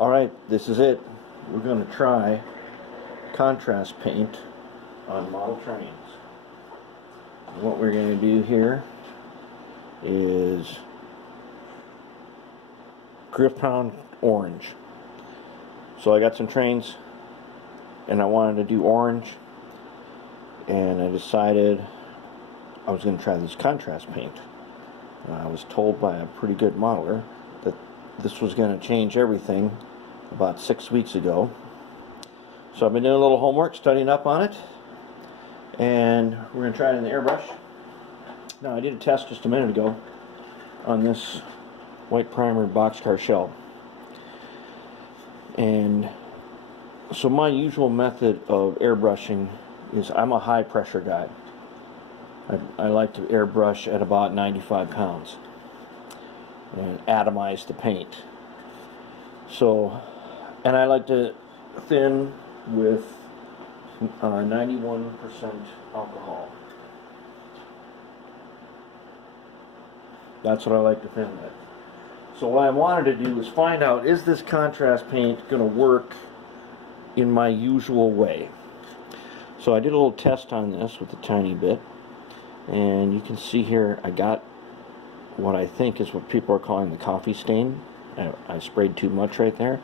Alright, this is it. We're going to try contrast paint on model trains. What we're going to do here is Gryph-Hound orange. So I got some trains and I wanted to do orange, and I decided I was going to try this contrast paint. I was told by a pretty good modeler that this was going to change everything about 6 weeks ago. So I've been doing a little homework, studying up on it, and we're going to try it in the airbrush. Now, I did a test just a minute ago on this white primer boxcar shell. And so my usual method of airbrushing is I'm a high pressure guy. I like to airbrush at about 95 pounds and atomize the paint. So, and I like to thin with 91% alcohol. That's what I like to thin with. So what I wanted to do is find out, is this contrast paint going to work in my usual way? So I did a little test on this with a tiny bit, and you can see here I got what I think is what people are calling the coffee stain. I sprayed too much right there,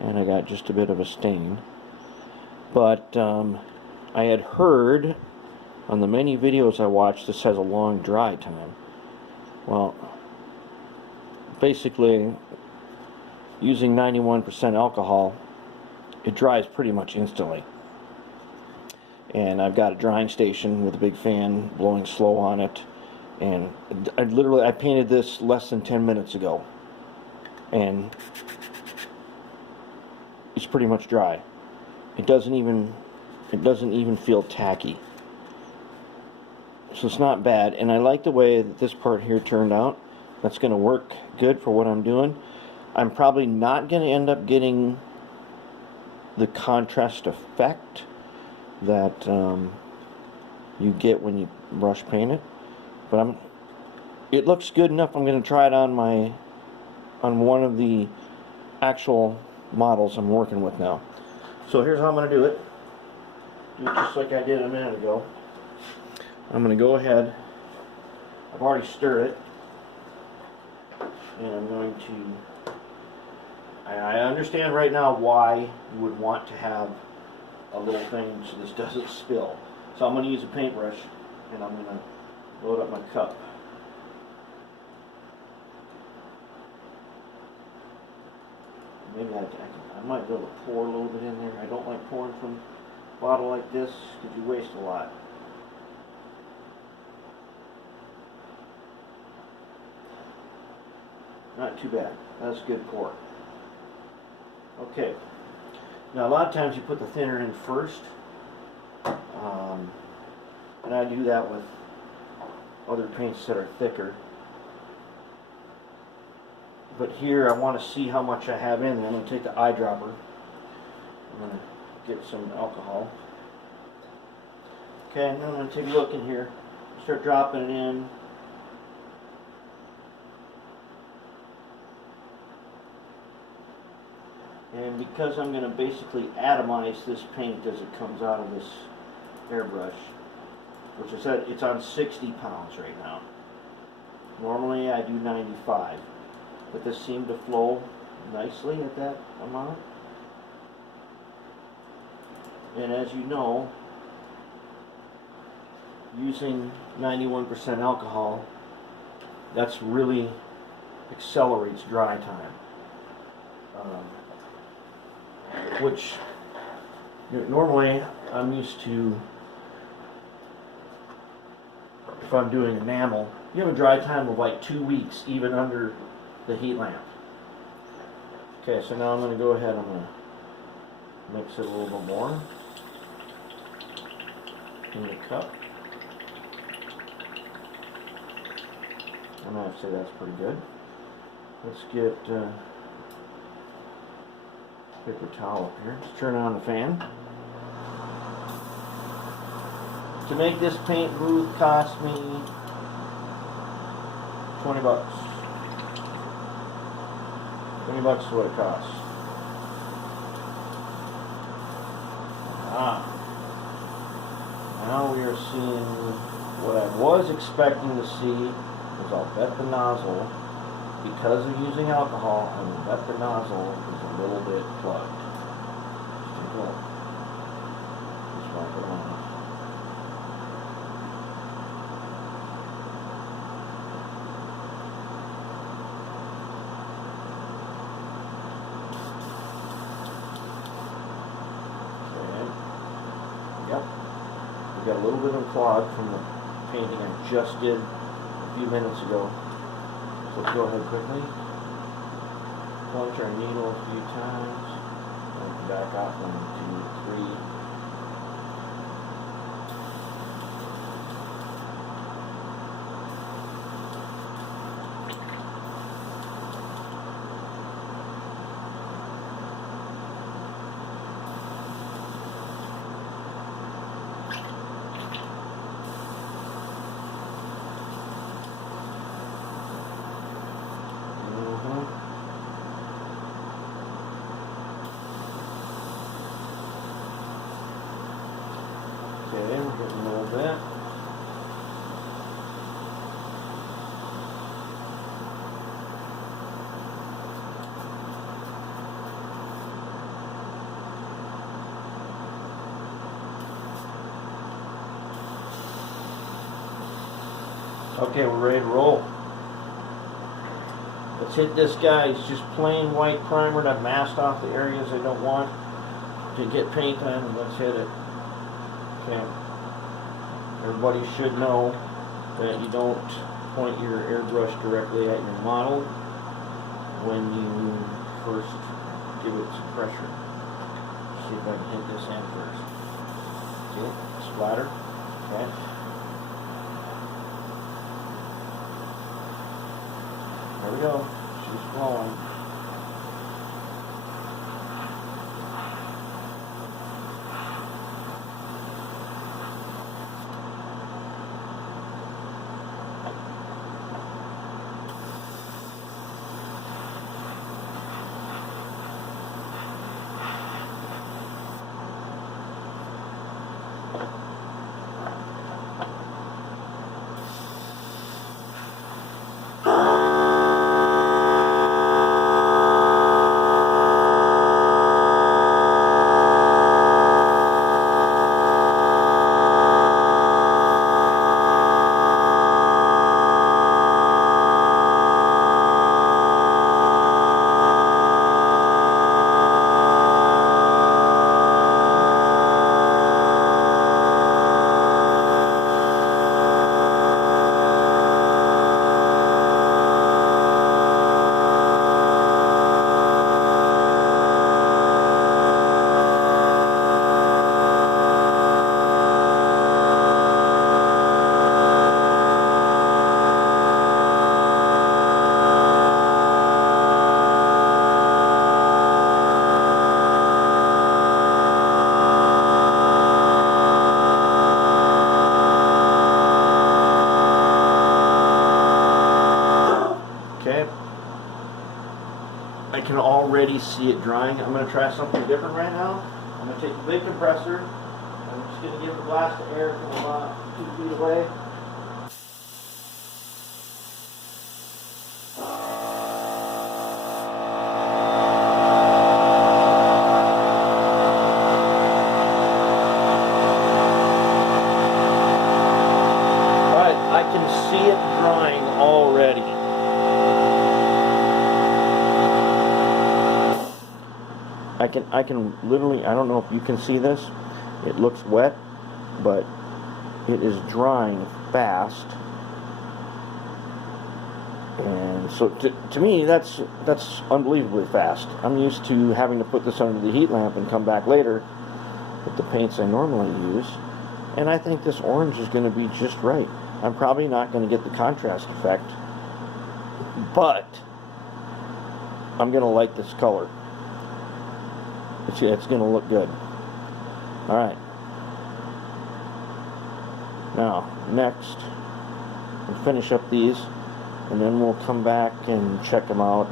and I got just a bit of a stain. But I had heard on the many videos I watched this has a long dry time. Well, basically using 91% alcohol, it dries pretty much instantly. And I've got a drying station with a big fan blowing slow on it, and I painted this less than 10 minutes ago, and it's pretty much dry. It doesn't even feel tacky. So it's not bad, and I like the way that this part here turned out. That's going to work good for what I'm doing. I'm probably not going to end up getting the contrast effect that you get when you brush paint it, but it looks good enough. I'm going to try it on one of the actual models I'm working with now. So here's how I'm going to do it. Do it just like I did a minute ago. I'm going to go ahead. I've already stirred it, and I'm going to. I understand right now why you would want to have a little thing so this doesn't spill. So I'm going to use a paintbrush, and I'm going to load up my cup. Maybe I might be able to pour a little bit in there. I don't like pouring from a bottle like this because you waste a lot. Not too bad. That's a good pour. Okay. Now, a lot of times you put the thinner in first, and I do that with other paints that are thicker. But here I want to see how much I have in there. I'm going to take the eyedropper. I'm going to get some alcohol. Okay, and then I'm going to take a look in here. Start dropping it in. And because I'm going to basically atomize this paint as it comes out of this airbrush, which I said it's on 60 pounds right now. Normally I do 95, but this seemed to flow nicely at that amount. And as you know, using 91% alcohol, that's really accelerates dry time. Which normally I'm used to, if I'm doing enamel, you have a dry time of like 2 weeks, even under the heat lamp. Okay, so now I'm going to go ahead and I'm going to mix it a little bit more in the cup. I'm going to have to say that's pretty good. Let's get paper towel up here. Let's turn on the fan. To make this paint booth cost me $20. $20 is what it costs. Now we are seeing what I was expecting to see, is I'll bet the nozzle, because of using alcohol, I will bet the nozzle is a little bit plugged. Just take a look. Just wipe it on. Yep. We got a little bit of clog from the painting I just did a few minutes ago. So let's go ahead quickly. Punch our needle a few times. And back off 1, 2, 3. Okay, we're getting a little bit. Okay, we're ready to roll. Let's hit this guy. It's just plain white primer to mask off the areas I don't want to get paint on. Let's hit it. Okay. Everybody should know that you don't point your airbrush directly at your model when you first give it some pressure. See if I can hit this end first. See? Splatter. Okay. There we go. She's flowing. I can already see it drying. I'm going to try something different right now. I'm going to take the big compressor. I'm just going to give the blast of air from about 2 feet away. Alright, I can see it drying already. I can literally, I don't know if you can see this, it looks wet, but it is drying fast. And so to me, that's unbelievably fast. I'm used to having to put this under the heat lamp and come back later with the paints I normally use. And I think this orange is going to be just right. I'm probably not going to get the contrast effect, but I'm going to like this color. It's going to look good. Alright. Now, next, we'll finish up these, and then we'll come back and check them out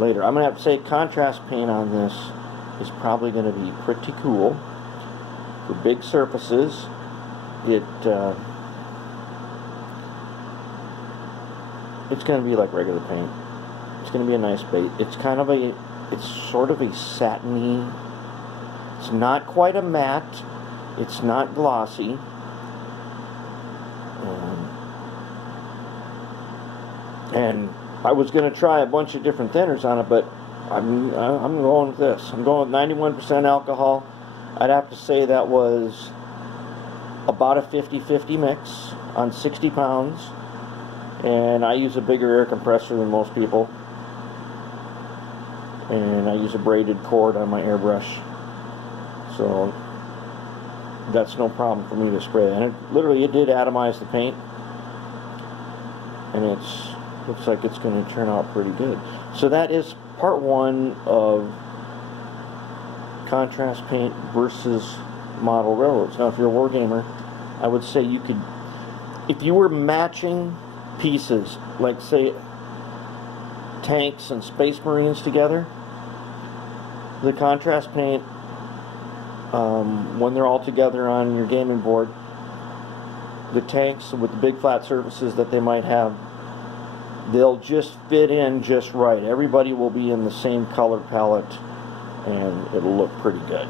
later. I'm going to have to say contrast paint on this is probably going to be pretty cool. for big surfaces. It's going to be like regular paint. It's going to be a nice base. It's sort of a satiny. It's not quite a matte. It's not glossy. And I was going to try a bunch of different thinners on it, but I'm going with this. I'm going with 91% alcohol. I'd have to say that was about a 50-50 mix on 60 pounds. And I use a bigger air compressor than most people. And I use a braided cord on my airbrush. So that's no problem for me to spray. And it did atomize the paint. And looks like it's going to turn out pretty good. So that is part one of contrast paint versus model railroads. Now if you're a wargamer, I would say you could, if you were matching pieces, like say tanks and space marines together, the contrast paint, when they're all together on your gaming board, the tanks with the big flat surfaces that they might have, they'll just fit in just right. Everybody will be in the same color palette and it'll look pretty good.